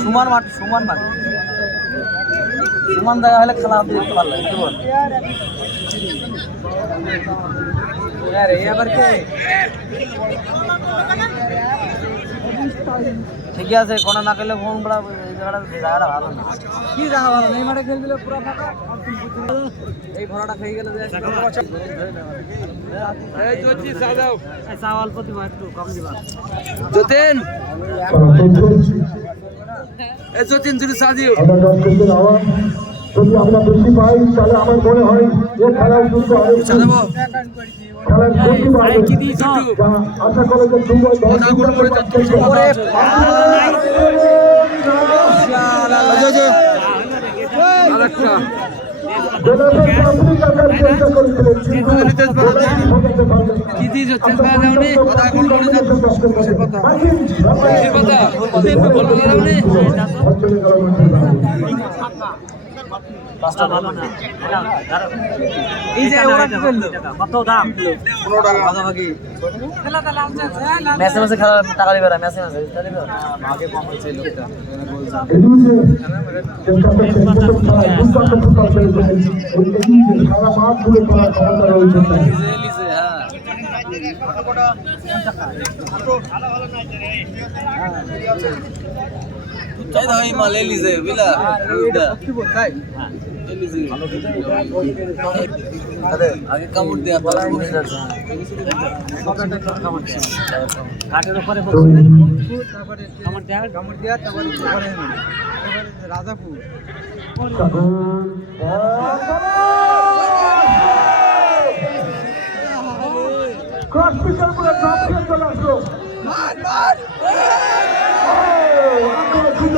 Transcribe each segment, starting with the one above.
সমান মাঠ সমান মাঠ। সমান জায়গা হলে খেলা হাতে দেখতে বল আরে এবার কে? ঠিকই আছে কোনা না খেলে ফোন পড়া এই জায়গাটা জায়গাটা ভালো না। কি জায়গা ভালো? মাঠে খেলে দিলে পুরো ফাঁকা? এই ভরাটা খেয়ে গেলে এই জ্যোতি সাদাও চা অল্প দিবা একটু কম দিবা। যতীন! এই যতীন দুটো চা আমরা যদি আমরা বেশি পাই তাহলে আমার মনে হয় আরও কথা এই যে ওরা কি করল? কত দাম? 15 টাকা ভাগাভাগি। ম্যাচে ম্যাচে খেলা টাকা দিবে ম্যাচে ম্যাচে আগে কম হয়েছে লোকটা সারা মাঠ ঘুরে করার ক্ষমতা রয়েছে চাই দাও এই মাল এলিজে বুঝলা? ওইটা আগে কামড় দেয়া তারপর বুঝে যাচ্ছে ঘাটের উপরে কামড় দেয়া কামড় দেয়া তারপরে রাজাপুর। ক্রস করে ড্রপ খেয়ে চলে আসলো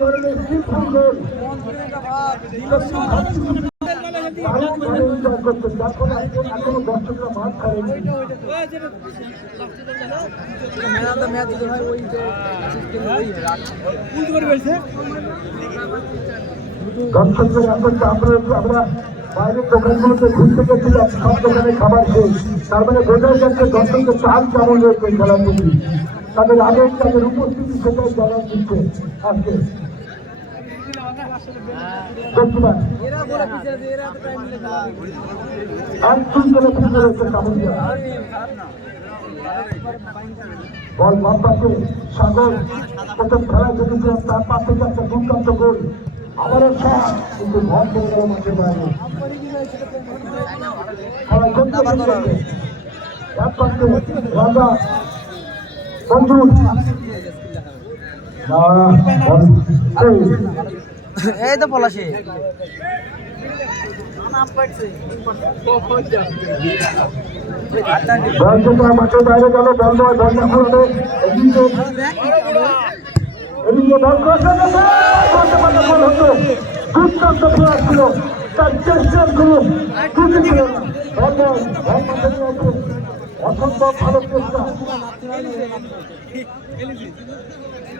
দর্শকদের এখনও দর্শকরা আমরা বাইরের দোকানগুলোতে ঘুরতে গেছিলাম সব দোকানে খাবার খেয়ে তার মানে বোঝা যাচ্ছে দর্শকদের চাল কেমন রয়েছে খেলার প্রতি তাদের আবেগ তাদের উপস্থিতি সেটাই জানা দিচ্ছে আজকে দক্ষিণা একদম করে ফিরে রয়েছে কামড়িয়া বল বাম পাশে সাগর, প্রথম খেলা জিতেছিলেন তার পাশ থেকে একটা দুর্দান্ত গোল। এই তো পলাশি। অসম্ভব ভালো চেষ্টা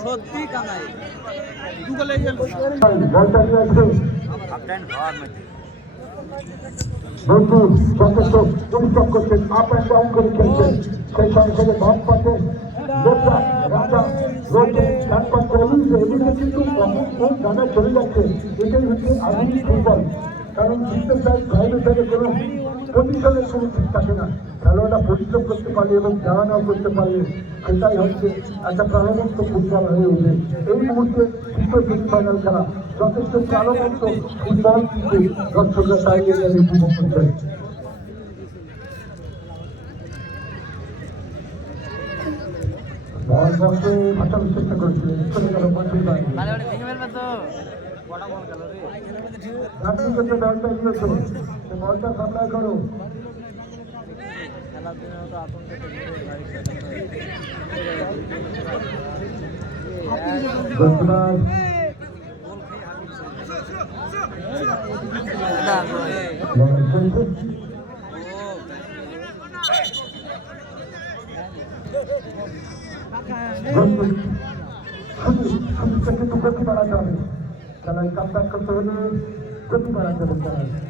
সত্যি কানাই নিয়ে আসবে আপনার ঘর মধ্যে বন্ধু যথেষ্ট পরিশ্রম করছেন আপ অ্যান্ড ডাউন করে খেলছেন সেই সঙ্গে সঙ্গে বাম পাশে লোকটা কারণ পজিশনের কোনো ঠিক থাকে না। খেলোয়াড়রা পরিশ্রম করতে পারলে এবং জানানো করতে পারলে সেটাই হচ্ছে একটা প্রাণবন্ত ফুটবল হয়ে ওঠে। এই মুহূর্তে তৃতীয় সেমিফাইনাল খেলা। যথেষ্ট প্রাণবন্ত ফুটবল কিন্তু দর্শকরা এরিয়ায় উপভোগ করছেন বল বলতে চেষ্টা করেছিলেন ভেঙে ফেলবে তো। বল গেল রে বলটা দিয়েছে সে বলটা সাপ্লাই করো খেলার দিনে তো আতঙ্ক ধন্যবাদ লড়াই চলছে শুধু শুধু কিন্তু গতি বাড়াতে হবে খেলায় কামব্যাক করতে হলে গতি বাড়াতে হবে খেলায়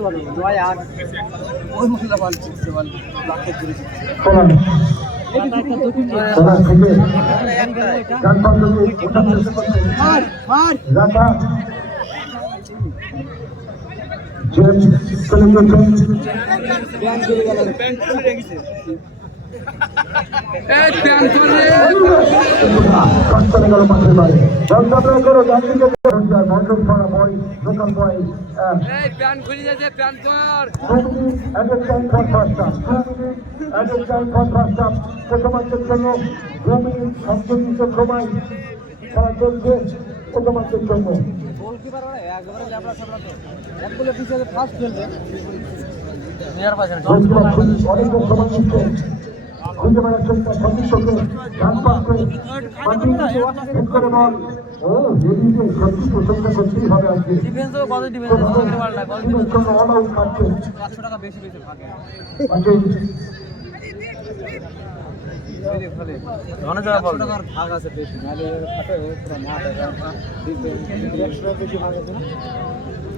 ভালো জয় আট ওই বল চিপছে বল লাখে ধরে কোলান কোলান থেকে ডান পাশ থেকে ওঠার চেষ্টা করছেন মার মার রাজা জেমস চলে গেছেন এই প্যান করে কাজ করে গেল মাঠের বাইরে বল সাপ্লাই করো ডান দিকে মন্ডল পড়া বয় লোকাল বয় এই প্যান খুলে চলছে প্রথমার্ধের জন্য অনেকটা সময় খুঁজে বেড়াচ্ছেন তার সতীর্থকে পাশে হিট করে বল। ও এদিকে সত্যি প্রশংসা করতেই হবে আজকে। ডিফেন্স কত ডিফেন্স চোখের বল না গল টিমের জন্য অল আউট খাচ্ছে 500 টাকা বেশি বেশি ভাগে। ভাগ আছে বেশি খাটে পুরো মাঠ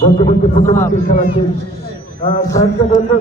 বলতে বলতে প্রথম খেলা শেষ আহ, স্যারকে বলতে